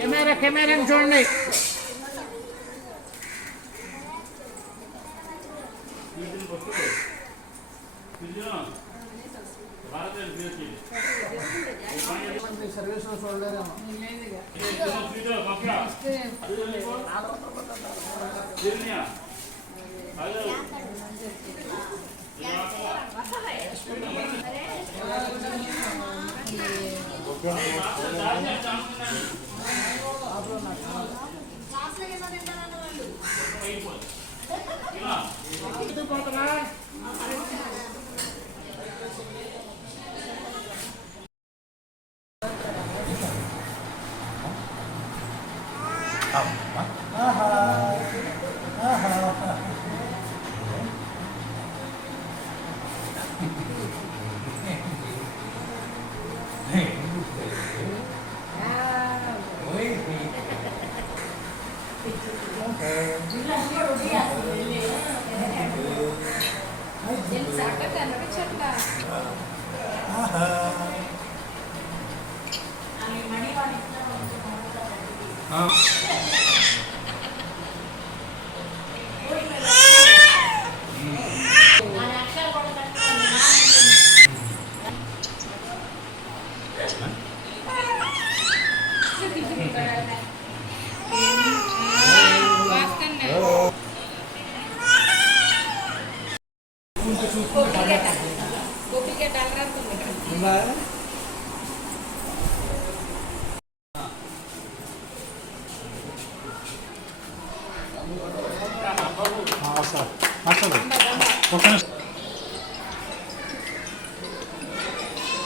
Camera చూడండి. Service చూడలేదేమో.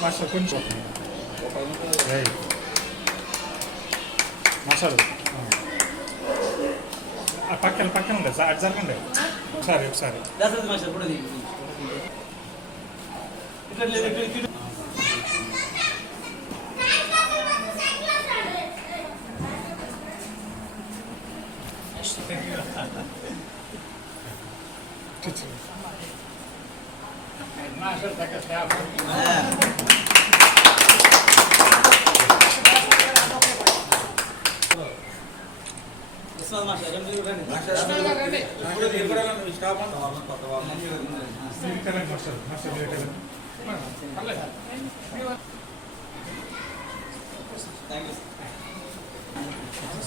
Master కొంచెం master పక్కన ఉండదు సార్, అటు జరగండి ఒకసారి.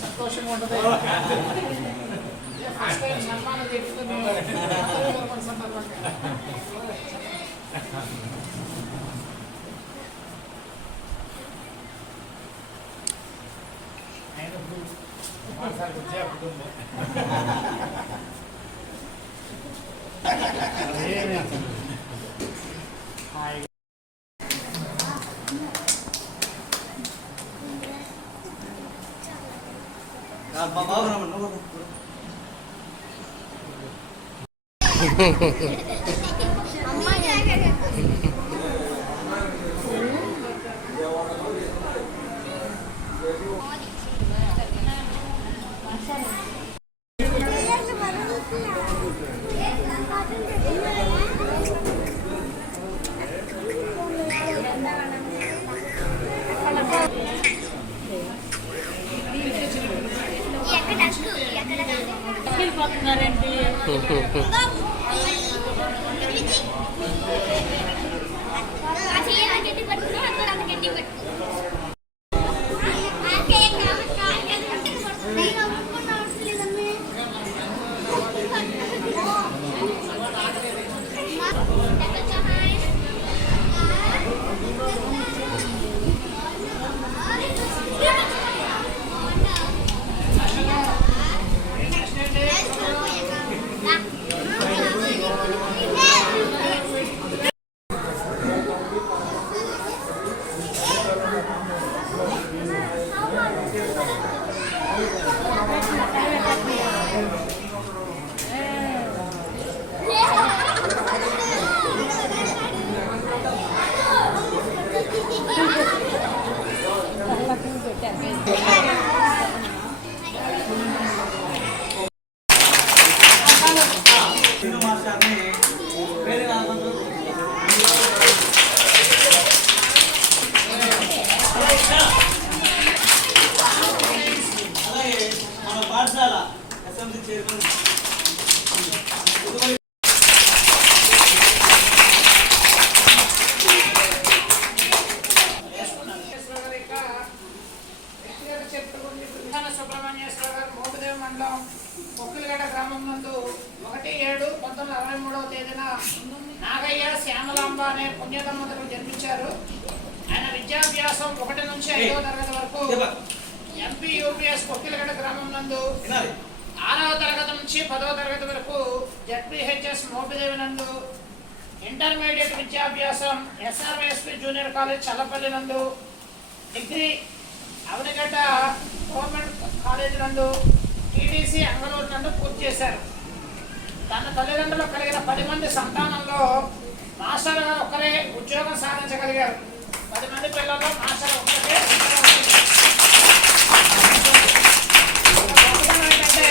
సంతోషంగా ఉంటుంది. సన్మానం చెప్తుంది. సుబ్రహ్మణ్యేశ్వర గారు మోపిదేవి మండలం పొక్కిలగడ్డ గ్రామం నందు 1/7/1963 తేదీన నాగయ్య శ్యామలాంబ అనే పుణ్యదంపతులు జన్మించారు. ఆయన విద్యాభ్యాసం 1 నుంచి 5వ తరగతి వరకు ఎంపీ యూపీఎస్ పొక్కిలగడ్డ గ్రామం నందు, 6వ తరగతి నుంచి 10వ తరగతి వరకు జెడ్పీహెచ్ఎస్ మోపిదేవి నందు, ఇంటర్మీడియట్ విద్యాభ్యాసం ఎస్ఆర్ఎస్పీ జూనియర్ కాలేజ్ చల్లపల్లి నందు, డిగ్రీ అవనిగడ్డ గవర్నమెంట్ కాలేజ్ నందు, టీడీసీ అంగళూరు నందు పూర్తి చేశారు. తన తల్లిదండ్రులు కలిగిన 10 మంది సంతానంలో మాస్టర్ గారు ఒక్కరే ఉద్యోగం సాధించగలిగారు. 10 మంది పిల్లల్లో మాస్టర్ ఒక్కరే. ఏంటంటే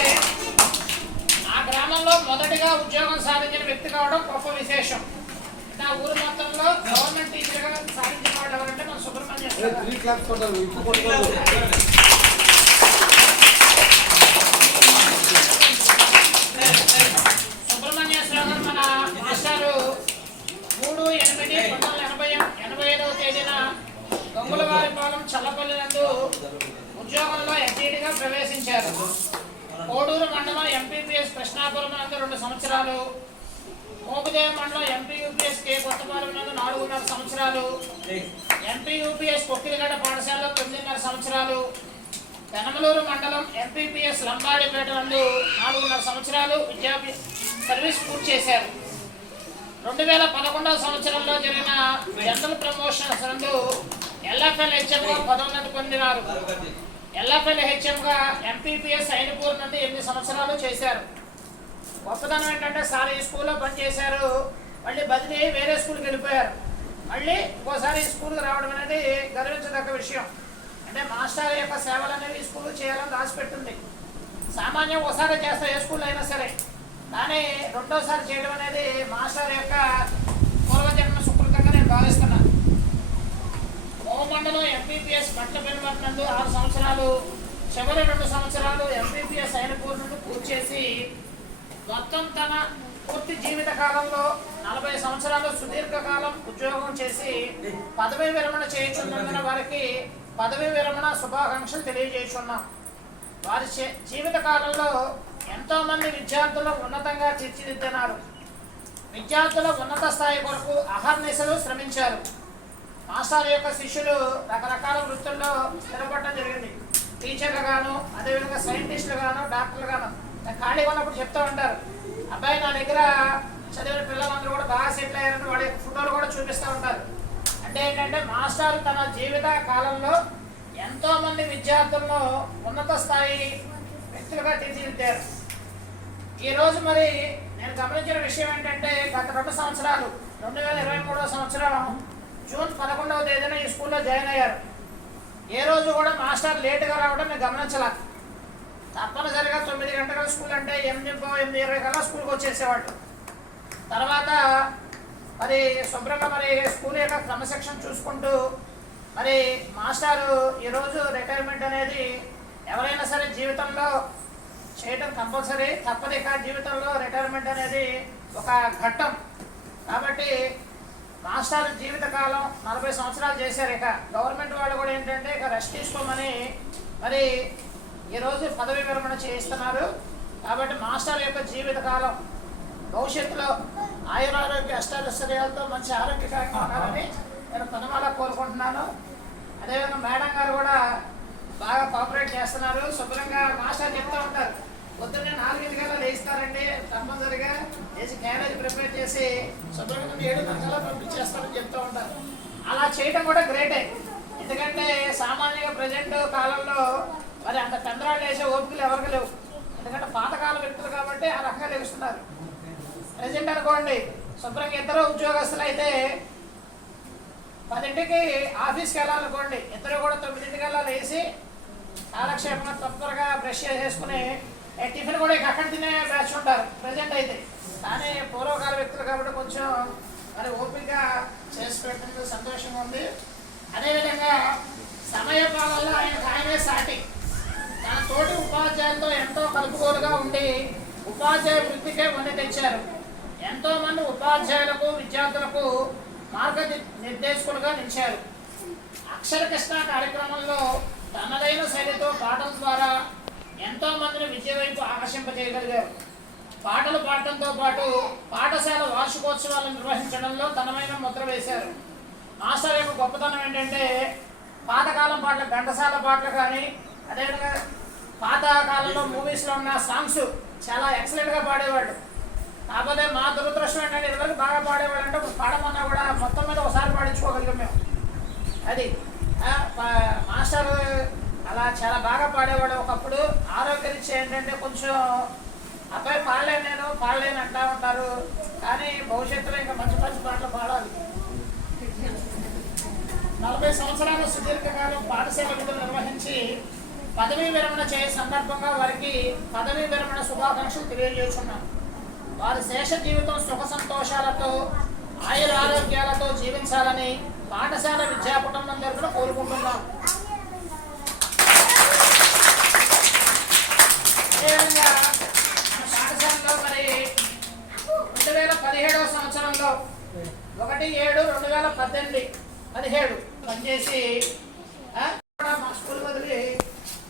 ఆ గ్రామంలో మొదటిగా ఉద్యోగం సాధించిన వ్యక్తి కావడం గొప్ప విశేషం. నా ఊరు మొత్తంలో గవర్నమెంట్ టీచర్గా సాధించిన వాళ్ళు ఎవరంటే మన సుబ్రహ్మణ్యేశ్వర గారు. మన మాస్టారు 3/8/1985 తేదీన గంగులవారిపాలెం చల్లపల్లి నందు ఉద్యోగంలో ఎస్ఈడిగా ప్రవేశించారు. కోడూరు మండలం ఎంపీపీఎస్ కృష్ణాపురం నందు 2 సంవత్సరాలు, మోపిదేవి మండలం ఎంపీయూపీఎస్ కే కొత్తపాలెం నందు 4.5 సంవత్సరాలు, ఎంపీయూపీఎస్ పొక్కిలగడ్డ పాఠశాలలో 9.5 సంవత్సరాలు, పెనమలూరు మండలం ఎంపీపీఎస్ లంబాడిపేట నందు 4.5 సంవత్సరాలు సర్వీస్ పూర్తి చేశారు. 2011వ సంవత్సరంలో జరిగిన జనరల్ ప్రమోషన్స్ నందు ఎల్ఎఫ్ఎల్హెచ్ఎంగా పదోన్నతి పొందినారు. ఎల్ఎఫ్ఎల్హెచ్ఎంగా ఎంపీపీఎస్ అయినపూర్ నుండి 8 సంవత్సరాలు చేశారు. గొప్పతనం ఏంటంటే సార్ ఈ స్కూల్లో పనిచేశారు, మళ్ళీ బదిలీ వేరే స్కూల్కి వెళ్ళిపోయారు, మళ్ళీ ఇంకోసారి ఈ స్కూల్కి రావడం అనేది గర్వించదగ్గ విషయం. అంటే మాస్టర్ యొక్క సేవలు అనేవి ఈ స్కూల్లో చేయాలని రాసిపెట్టింది. సామాన్యం ఒకసారి చేస్తే ఏ స్కూల్ అయినా సరే, కానీ రెండోసారి చేయడం అనేది మాస్టర్ యొక్క పూర్వజన్మ సుకృతంగా నేను భావిస్తున్నాను. మండలం ఎంపీపీఎస్ పట్టపెనుమర్తి నందు 6 సంవత్సరాలు, చివరి 2 సంవత్సరాలు ఎంపీపీఎస్ అయినపూర్ నుండి పూర్తి చేసి మొత్తం తన పూర్తి జీవిత కాలంలో 40 సంవత్సరాలు సుదీర్ఘకాలం ఉద్యోగం చేసి పదవీ విరమణ చేయించున్నందున వారికి పదవీ విరమణ శుభాకాంక్షలు తెలియజేస్తున్నాం. వారి జీవిత కాలంలో ఎంతో మంది విద్యార్థులు ఉన్నతంగా తీర్చిదిద్దినారు. విద్యార్థుల ఉన్నత స్థాయి కొరకు అహర్నిశలు శ్రమించారు. మాస్టర్ యొక్క శిష్యులు రకరకాల వృత్తుల్లో స్థిరపడడం జరిగింది. టీచర్లు గాను, అదేవిధంగా సైంటిస్టులు గాను, డాక్టర్లు గాను ఖాళీగా ఉన్నప్పుడు చెప్తూ ఉంటారు, అబ్బాయి నా దగ్గర చదివిన పిల్లలందరూ కూడా బాగా సెటిల్ అయ్యారని వాళ్ళ ఫోటోలు కూడా చూపిస్తూ ఉంటారు. అంటే ఏంటంటే మాస్టర్ తన జీవిత కాలంలో ఎంతో మంది విద్యార్థులను ఉన్నత స్థాయి వ్యక్తులుగా తీర్చిదిద్దారు. ఈరోజు మరి నేను గమనించిన విషయం ఏంటంటే గత 2 సంవత్సరాలు 2023వ సంవత్సరం జూన్ 11వ తేదీన ఈ స్కూల్లో జాయిన్ అయ్యారు. ఏ రోజు కూడా మాస్టర్ లేటుగా రావడం నేను గమనించాల. తప్పనిసరిగా 9 గంటల స్కూల్ అంటే 8:20 కల్లా స్కూల్కి వచ్చేసేవాళ్ళు. తర్వాత మరి శుభ్రంగా మరి స్కూల్ యొక్క క్రమశిక్షణ చూసుకుంటూ మరి మాస్టారు ఈరోజు రిటైర్మెంట్ అనేది ఎవరైనా సరే జీవితంలో చేయడం కంపల్సరీ, తప్పదు. ఇక జీవితంలో రిటైర్మెంట్ అనేది ఒక ఘట్టం కాబట్టి మాస్టర్ జీవితకాలం 40 సంవత్సరాలు చేశారు. ఇక గవర్నమెంట్ వాళ్ళు కూడా ఏంటంటే ఇక రెస్ట్ తీసుకోమని మరి ఈరోజు పదవి విరమణ చేయిస్తున్నారు. కాబట్టి మాస్టర్ యొక్క జీవితకాలం భవిష్యత్తులో ఆయురారోగ్య అష్టాదశ్చర్యాలతో మంచి ఆరోగ్యకరంగా ఉండాలని నేను పదమాల కోరుకుంటున్నాను. అదేవిధంగా మేడం గారు కూడా బాగా కోఆపరేట్ చేస్తున్నారు. శుభ్రంగా మాస్టర్ చెప్తూ ఉంటారు, పొద్దున్నే 4 గంటల లేస్తారండి, కంపల్సరిగా చేసి క్యారేజ్ ప్రిపేర్ చేసి శుభ్రంగా 7 గంటల పంపించేస్తారని చెప్తూ ఉంటారు. అలా చేయడం కూడా గ్రేటే. ఎందుకంటే సామాన్యంగా ప్రజెంట్ కాలంలో మరి అంత చంద్రాలు వేసే ఓపికలు ఎవరికి లేవు. ఎందుకంటే పాతకాల వ్యక్తులు కాబట్టి ఆ రకంగా లేస్తున్నారు. ప్రజెంట్ అనుకోండి, శుభ్రంగా ఇద్దరు ఉద్యోగస్తులు అయితే 10ంటికి ఆఫీస్కి వెళ్ళాలనుకోండి, ఇద్దరు కూడా 9ంటికల్లా లేచి కాలక్షేపంగా తొందరగా బ్రష్ చేసుకుని టిఫిన్ కూడా ఇక అక్కడ తినే బ్యాచ్ ఉంటారు ప్రజెంట్ అయితే. కానీ పూర్వకాల వ్యక్తులు కాబట్టి కొంచెం మరి ఓపిక చేసి పెట్టినందుకు సంతోషంగా ఉంది. అదేవిధంగా సమయ పాలనలో ఆయనే సాటి తన తోటి ఉపాధ్యాయులతో ఎంతో కలుపుకోలుగా ఉండి ఉపాధ్యాయ వృత్తికే వన్నె తెచ్చారు. ఎంతో మంది ఉపాధ్యాయులకు విద్యార్థులకు మార్గనిర్దేశకులుగా నిలిచారు. అక్షర కృష్ణ కార్యక్రమంలో తనదైన శైలితో పాటల ద్వారా ఎంతో మందిని విద్య వైపు ఆకర్షింపజేయగలిగారు. పాటలు పాడటంతో పాటు పాఠశాల వార్షికోత్సవాలు నిర్వహించడంలో తనమైన ముద్ర వేశారు. మాస్టర్ యొక్క గొప్పతనం ఏంటంటే పాతకాలం పాటలు, ఘంటసాల పాటలు కానీ, అదేవిధంగా పాత కాలంలో మూవీస్లో ఉన్న సాంగ్స్ చాలా ఎక్సలెంట్గా పాడేవాడు. కాకపోతే మా దురదృష్టం ఏంటంటే ఇదివరకు బాగా పాడేవాడు అంటే పాడమన్నా కూడా మొత్తం మీద ఒకసారి పాడించుకోగలిగాం మేము. అది మాస్టర్ అలా చాలా బాగా పాడేవాడు. ఒకప్పుడు ఆరోగ్యరీత్యా ఏంటంటే కొంచెం అబ్బాయి పాడలేను అంటా ఉంటారు. కానీ భవిష్యత్తులో ఇంకా మంచి మంచి పాటలు పాడాలి. 40 సంవత్సరాల సుదీర్ఘకాలం పాఠశాల విధులు నిర్వహించి పదవీ విరమణ చేసే సందర్భంగా వారికి పదవీ విరమణ శుభాకాంక్షలు తెలియజేస్తున్నాం. వారి శేష జీవితం సుఖ సంతోషాలతో ఆయుర ఆరోగ్యాలతో జీవించాలని పాఠశాల విద్యా కుటుంబం తరఫున కోరుకుంటున్నాం. అదేవిధంగా పాఠశాలలో మరి 2017వ సంవత్సరంలో 1/7/2018 పనిచేసి మా స్కూల్ వదిలి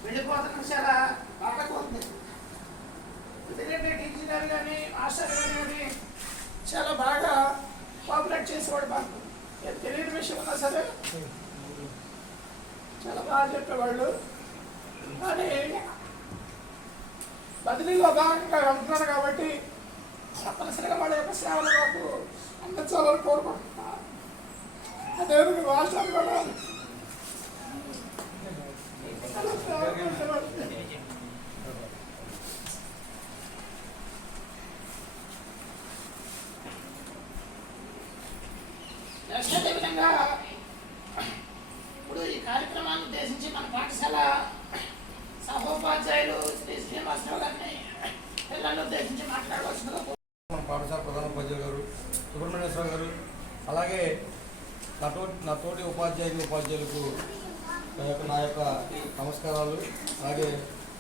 వెళ్ళిపోతున్న చాలా బాగా ఉంది. ఎందుకంటే టీచర్ కానీ మాస్టర్ కానీ చాలా బాగా పాపులేట్ చేసేవాడు. మాకు తెలియని విషయం ఉన్నా సరే చాలా బాగా చెప్పేవాళ్ళు. కానీ బదిలీలో భాగంగా వెళ్తున్నారు కాబట్టి తప్పనిసరిగా వాళ్ళ యొక్క సేవలు మాకు అందించాలని కోరుకుంటున్నా. అదేవిధంగా మాస్టర్ కూడా అదేవిధంగా ఇప్పుడు ఈ కార్యక్రమాన్ని ఉద్దేశించి మన పాఠశాల సహోపాధ్యాయులు శ్రీ శ్రీనివాసరావు గారిని పిల్లలను ఉద్దేశించి మాట్లాడవలసిందిగా మన పాఠశాల ప్రధాన ఉపాధ్యాయులు గారు సుబ్రహ్మణ్యేశ్వర గారు, అలాగే నా తోటి ఉపాధ్యాయులకు నా యొక్క నమస్కారాలు, అలాగే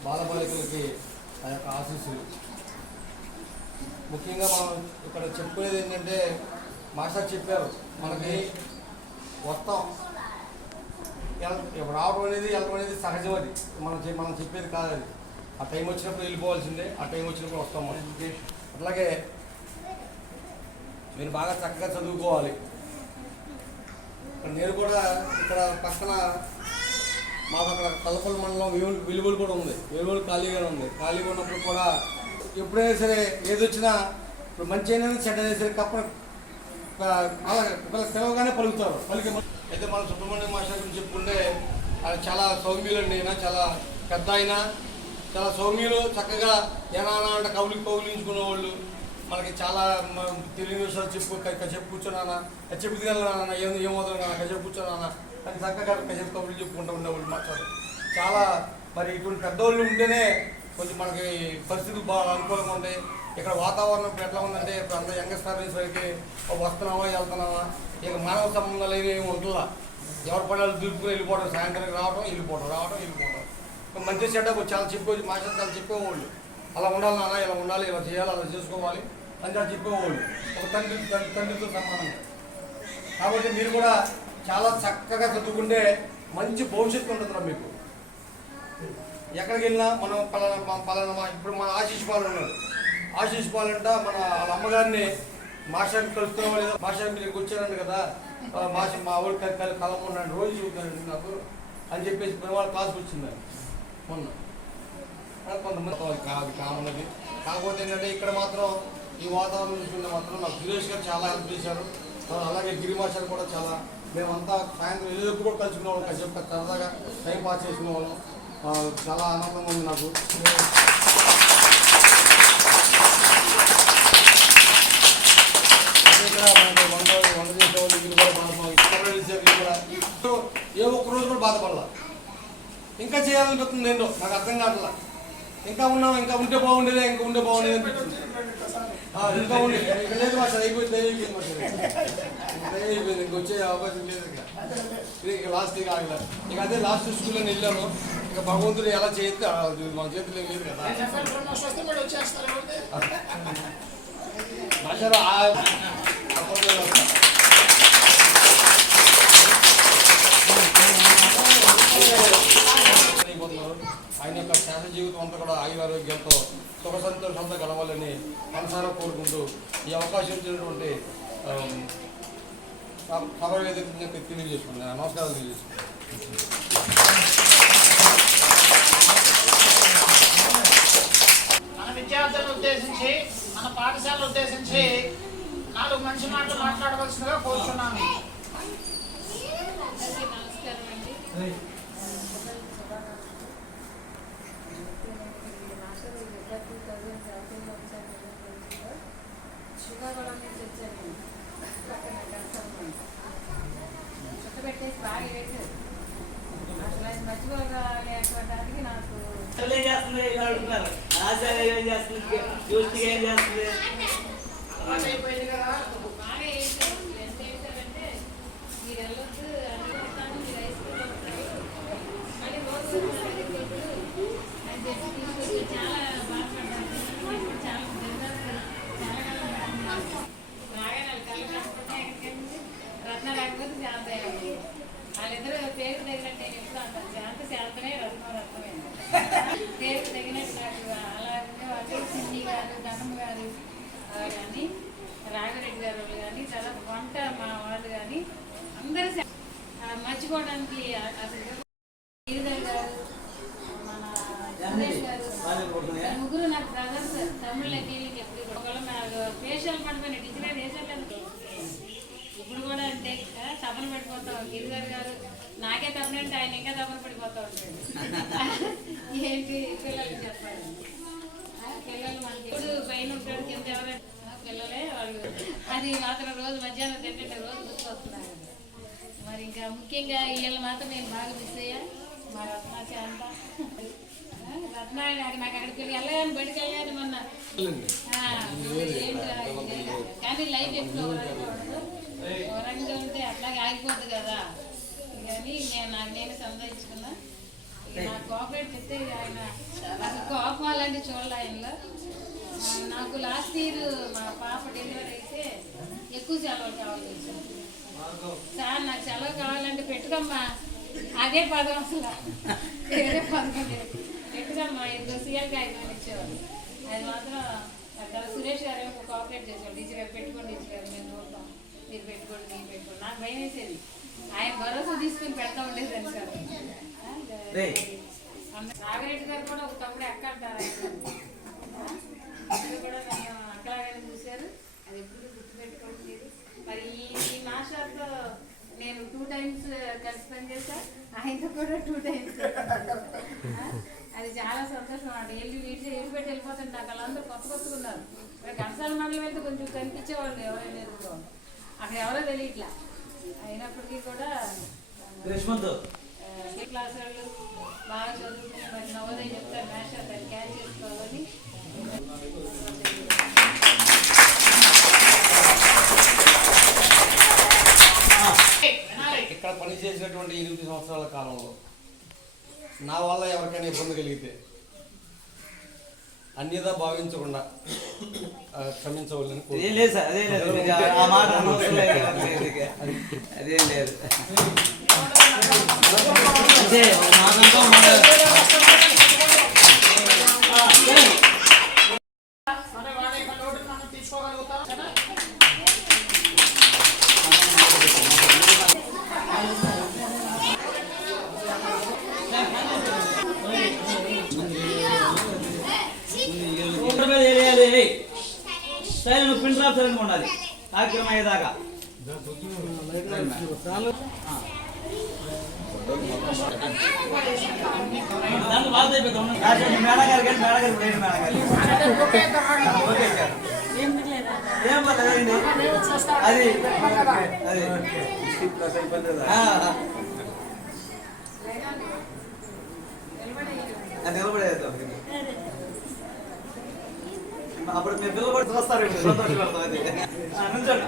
బాలబాలికలకి నా యొక్క ఆశీస్సులు. ముఖ్యంగా మనం ఇక్కడ చెప్పుకునేది ఏంటంటే మాస్టర్ చెప్పారు, మనకి వస్తాం రావడం అనేది వెళ్ళడం అనేది సహజం. అది మనం చెప్పేది కాదు. అది ఆ టైం వచ్చినప్పుడు వెళ్ళిపోవాల్సిందే, ఆ టైం వచ్చినప్పుడు వస్తాం మనం. అట్లాగే మీరు బాగా చక్కగా చదువుకోవాలి. నేను కూడా ఇక్కడ పక్కన మాకు అక్కడ కల్లపల్లి మండలం వెలుగులు కూడా ఉంది. వెలుగులు ఖాళీగానే ఉంది. ఖాళీగా ఉన్నప్పుడు కూడా ఎప్పుడైనా సరే ఏది వచ్చినా ఇప్పుడు మంచి అయినా చెడ్డ అయినా సరే కప్ప అలా పిలవగానే పలుకుతారు. అయితే మన సుబ్రహ్మణ్యం మాస్టర్ గురించి చెప్పుకుంటే ఆయన చాలా సౌమ్యులు అండి. ఆయన చాలా పెద్ద అయినా చాలా సౌమ్యులు, చక్కగా ఏనానా అంటే కౌలించుకునేవాళ్ళు. మనకి చాలా తెలియని విషయాలు చెప్పు కూర్చోనానా, చెప్పు తినాలన్నా, ఏమవుతుంది కదా చెప్పు కూర్చోనానా అని చక్కగా చెప్పు కబుర్లు చెప్పుకుంటూ ఉండేవాళ్ళు మాస్టర్. చాలా మరి ఇటువంటి పెద్దవాళ్ళు ఉంటేనే కొంచెం మనకి పరిస్థితులు బాగా అనుకూలంగా ఉంటాయి. ఇక్కడ వాతావరణం ఇప్పుడు ఎట్లా ఉందంటే ఇప్పుడు అంతా యంగస్టర్ వరకు వస్తున్నావా వెళ్తున్నావా, ఇక మానవ సంబంధాలు ఏమి ఉంటుందా, ఎవరి పడాలు దుర్పుకుని వెళ్ళిపోవడం, సాయంత్రం రావడం వెళ్ళిపోవడం. మంచి చెడ్డ చాలా చెప్పుకోవచ్చు. మాస్టర్ చాలా చెప్పేవాళ్ళు, అలా ఉండాలి నాన్న, ఇలా ఉండాలి, ఇలా చేయాలి, అలా చేసుకోవాలి అని చాలా చెప్పేవాళ్ళు. ఒక తండ్రితో సమానంగా. కాబట్టి మీరు కూడా చాలా చక్కగా చదువుకుంటే మంచి భవిష్యత్తు ఉంటుందిరా మీకు. ఎక్కడికి వెళ్ళినా మనం పలానా ఇప్పుడు మన ఆశీష్ పాలు ఉన్నారు. ఆశీష్ పాలు అంట మన వాళ్ళ అమ్మగారిని మాస్టర్ని కలుస్తున్నామా లేదా, మాస్టర్ మీరు వచ్చారండి కదా, మా ఊళ్ళో కలమన్నాడు రోజు చూపుతానండి నాకు అని చెప్పేసి వాళ్ళ క్లాస్కి వచ్చిందండి మొన్న. కొంతమంది అది కామన్నది. కాకపోతే ఏంటంటే ఇక్కడ మాత్రం ఈ వాతావరణం చూసుకుంటే మాత్రం నాకు సురేష్ గారు చాలా హెల్ప్ చేశారు. అలాగే గిరి మాస్టర్ కూడా చాలా, మేమంతా సాయంత్రం ఎదురు కూడా కలుసుకునేవాళ్ళం, కాసేపు సరదాగా టైం పాస్ చేసుకునేవాళ్ళం. చాలా ఆనందంగా ఉంది నాకు. ఇక్కడ వంట చేసేవాళ్ళు వీళ్ళు కూడా బాధపడాలి. ఏ ఒక్క రోజు కూడా బాధపడాల. ఇంకా చేయాలనిపిస్తుంది ఏంటో నాకు అర్థం కావట్లా. ఇంకా ఉంటే బాగుండేదే, ఇంకా ఉంటే బాగుండేది అనిపిస్తుంది. ఇంకా ఉంది ఇక్కడ లేదు మాస్టర్ అయిపోయింది అయిపోయింది ఇంకొచ్చే అవకాశం లేదు ఇక లాస్ట్ ఇక ఆగలేదు ఇక అదే లాస్ట్ స్కూల్లో వెళ్ళాము ఇక భగవంతుడు ఎలా చేస్తే మన చేతిలో లేదు కదా మాస్టర్ ఆయన యొక్క శాసన జీవితం అంతా కూడా ఆయురారోగ్యంతో సుఖ సంతోషంతో గడవాలని మనసారా కోరుకుంటూ ఈ అవకాశం ఇచ్చినటువంటి సభ వేదిక తెలియజేసుకున్నాను. నమస్కారాలు తెలియజేసుకున్నాను. మన విద్యార్థులను ఉద్దేశించి మన పాఠశాలను ఉద్దేశించి 4 మంచి మాటలు మాట్లాడవలసిందిగా కోరుచున్నాను. నమస్కారం అండి. శ్రీకాకుళం నుంచి వచ్చాను. పక్కన చుట్ట పెట్టేసి బాగా వేసారు. అసలు ఆయన మర్చిపోలేకపోవడానికి నాకు అయిపోయింది కదా. బాగా వేసారు. ఎంత వేసారంటే మీరు వెళ్ళొద్దు అనుకుంటాను, మీరు హై స్కూల్లో ఉంటారు, మళ్ళీ రోజు అని చెప్పి తీసుకొచ్చి చాలా బాధపడ్డాను. చాలా బాగా నాకు కళ్ళు కట్టుకుంటే ఎక్కడికంటే రత్న రాకపోతే శాంత అయ్యింది. వాళ్ళిద్దరూ పేరు తగినట్టు నేను ఎప్పుడు అంటాను, శాంత శాంతమే రత్నం రత్నమే పేరు తగినట్టు నాకు అలా ఉండేవాళ్ళు. సిన్ని గారు, ధనమ్మ గారు కానీ, రాఘరెడ్డి గారు వాళ్ళు కానీ, తర్వాత వంట మా వాళ్ళు కానీ అందరూ మర్చిపోవడానికి అసలు గిరిధర్ గారు, మన సురేష్ గారు, ముగ్గురు నాకు బ్రదర్స్. తమిళ టీవీకి ఎప్పుడు ఒకళ్ళు నాకు ఫేషియల్ పడిపోయిన డిజిటల్ వేసేట్లేదు. ఇప్పుడు కూడా అంటే తపన పడిపోతాం. గిరిధర్ గారు నాకే తపనంటే ఆయన ఇంకా తపన పడిపోతూ ఉంటాడు. ఏంటి పిల్లలకి చెప్పాలి. పిల్లలు మనకి ఇప్పుడు పైన ఉంటాడు, కింద ఎవరైనా పిల్లలే వాళ్ళు. అది మాత్రం రోజు మధ్యాహ్నం తింటే రోజు గుర్తొస్తున్నారు. మరి ఇంకా ముఖ్యంగా వీళ్ళు మాత్రం నేను బాగా మిస్ అయ్యా. మా రత్న శాంత రత్న నాకు అక్కడికి వెళ్ళాను, బయటకు వెళ్ళాను మొన్న. కానీ లైఫ్ ఎప్పుడు వరంగా ఉంటే అట్లాగే ఆగిపోద్ది కదా. కానీ నేను సంపాదించుకున్నా. నాకు కోఆపరేట్ చెప్తే ఆయన నాకు కోపం అలాంటి చూడాలి ఆయనలో. నాకు లాస్ట్ ఇయర్ మా పాప డెలివరీ అయితే ఎక్కువ సెలవులు కావాలి సార్. నాకు సెలవు కావాలంటే పెట్టుకోమ్మా, అదే పదం అసలు వేరే పదం లేదు. పెట్టుకోమ్మా 2 సీఎల్కి 5 మంది ఇచ్చేవాళ్ళు. అది మాత్రం సురేష్ గారు ఏమో కోఆపరేట్ చేసేవాళ్ళు. టీచర్ గారు పెట్టుకోండి, టీచర్ గారు మేము చూడతాం, మీరు పెట్టుకోండి, మీరు పెట్టుకోండి. నాకు భయం వేసేది. ఆయన భరోసా తీసుకుని పెడతా ఉండేదని సార్. నాగరెడ్డి గారు కూడా ఒక తప్పుడు అక్క అంటారు. ఆయన కూడా నన్ను అక్కలాగానే చూశారు. అది ఎప్పుడు గుర్తుపెట్టుకోవట్లేదు. మరి ఈ మాస్టర్తో నేను 2 టైమ్స్ కలిసి పనిచేసా. ఆయనతో కూడా 2 టైమ్స్. అది చాలా సంతోషం అండి. వీటి పెట్టి వెళ్ళిపోతుంటే నాకు వాళ్ళందరూ కొత్తగా ఉన్నారు. ఘంటసాల మండలం వెళ్తే కొంచెం కనిపించేవాళ్ళు ఎవరైనా ఎదుర్కో. అక్కడ ఎవరో తెలియట్లా. అయినప్పటికీ కూడా క్లాస్ వాళ్ళు బాగా చదువుకుని మరి నవోదయ చెప్తారు మాస్టర్ దాన్ని క్యాచ్ చేసుకోవాలని. ఇక్కడ పనిచేసినటువంటి 8 సంవత్సరాల కాలంలో నా వల్ల ఎవరికైనా ఇబ్బంది కలిగితే అన్యదా భావించకుండా క్షమించవాలని పిన్ డ్రాప్ సరిగ్గా ఉండాలి కార్యక్రమం అయ్యేదాకా. దాంట్లో బాగా అయిపోతాం. మేడం గారు కానీ మేడం గారు మేడం గారు ఏం పర్లేదండి. అది అది నిలబడేద్దాం. అప్పుడు మీ పిల్లలు కూడా చూస్తారు ఇప్పుడు సంతోషపడతాం అది నుంచోండి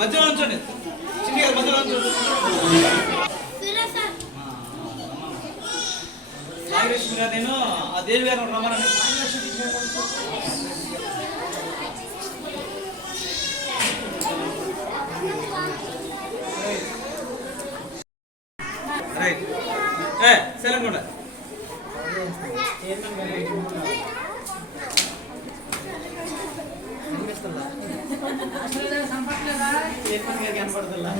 మధ్యలో ఉంచండి చిన్ని గారు మధ్యలో ఉంచండి నాగలక్ష్మి గారు నేను ఆ దేవి గారు రమ్మనండి రైట్ సెలెంకొండ కనపడుతుందా